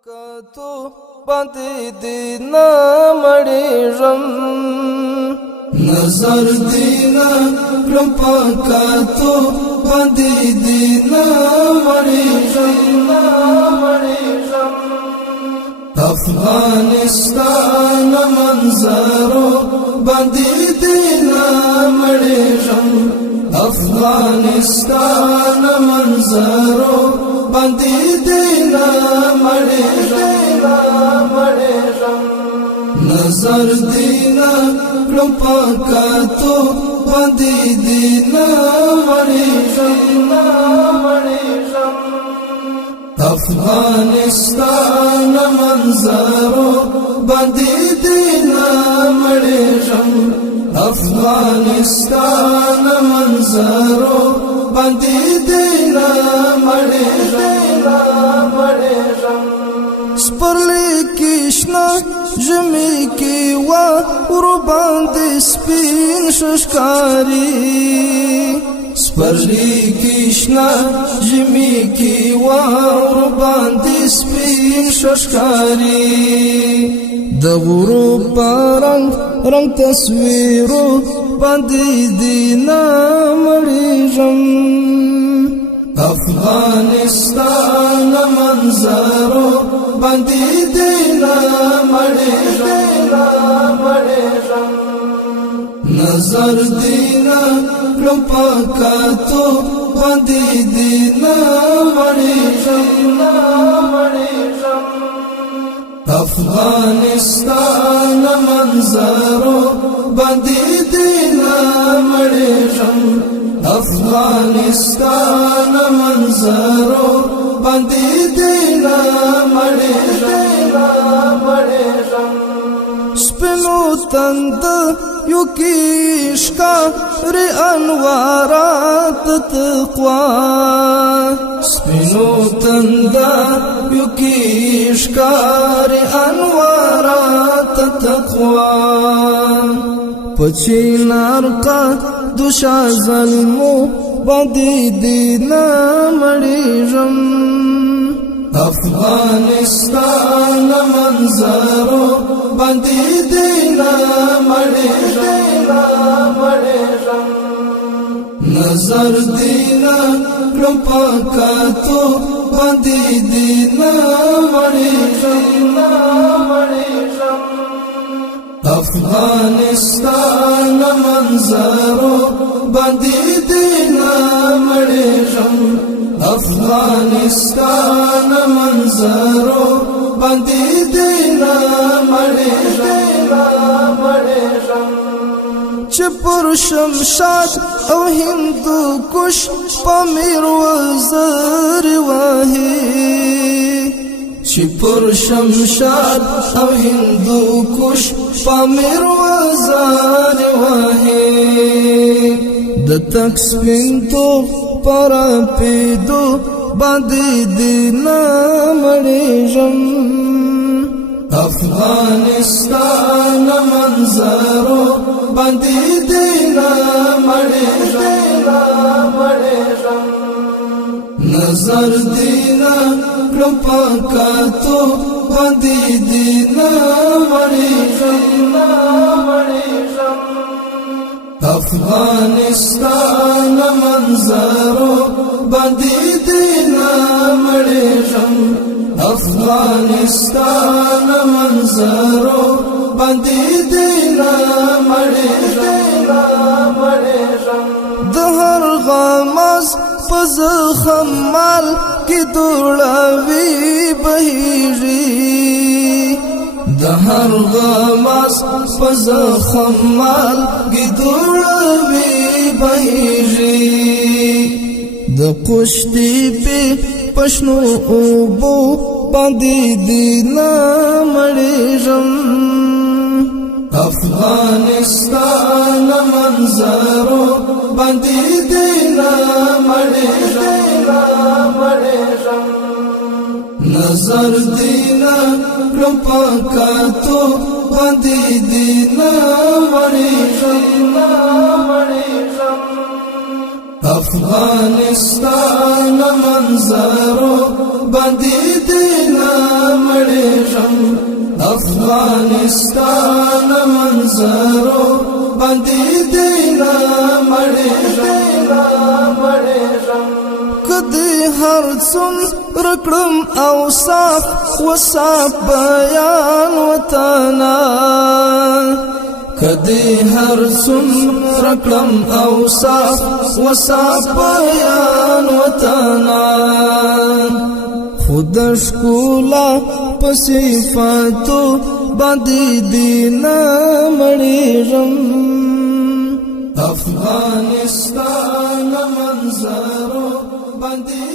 کاتو باندې دینا مړېږم نظر دینا کړم پکاتو باندې دینا مړېږم افغانستان منظرو باندې دینا مړېږم افغانستان منظرو باندې دینا مړېږم نظر دینا کړم پکاتو باندې دینا مړېږم افغانستان منظرو باندې دینا مړېږم افغانستان منظرو باندې دینا مړېږم سپرلی کشنا ژمی کی وا ور باندې سپین ششکاری سپرلی کشنا ژمی کی وا ور باندې سپین ششکاری د غروب رنگ رنگ تصویرو باندې دینا مړېږم افغانستان منظرو باندې دینا مړېږم نظر دینا کړم پکاتو باندې دینا مړېږم افغانستان منظرو باندې دینا مړېږم افغانستان منظرو باندې دینا مړېږم سپینو تند یو کیشکا ری انوارات تقوا سپینو تند یو کیشکا ری انوارات تقوا پچینار کا دوشا ظلمو باندې دینا مړېږم افغانستان منظرو باندې دینا مړېږم نظر دینا کړم پکاتو باندې دینا مړېږم افغانستان منظرو باندې دینا مړېږم افغانستان منظرو باندې دینا مړېږم چې پر شمشاد او هندو کوش پامیر وزر واهي چې پر شمشاد او هندو کوش پامیر وزر واهي د تک سپینتو پر پیدو باندې دینا مړېږم افغانستان منظرو باندې دینا مړېږم نظر دینا کړم پکاتو باندې دینا مړېږم افغانستان منظرو باندې دینا مړېږم افغانستان منظرو باندې دینا مړېږم د هر غماز په زخم مال کې دوړاوي بهیږي د هر غماز په زخم مال کې دوړاوي بهیږي د قشتي په پښنو اوبو باندې دینا مړېږم افغانستان منظرو باندې دینا مړېږم نظر دینا کړم پکاتو باندې دینا مړېږم افغانستان منظرو باندې دینا افغانستان منظرو باندې دینا مړېږم کدی هر څوم رکړم او صاف وصاف بیان وطنا کدی هر څوم رکړم او صاف وصاف بیان وطنا خود شکولا پصفاتو باندې دینا مړېږم افغانستان منظرو باندې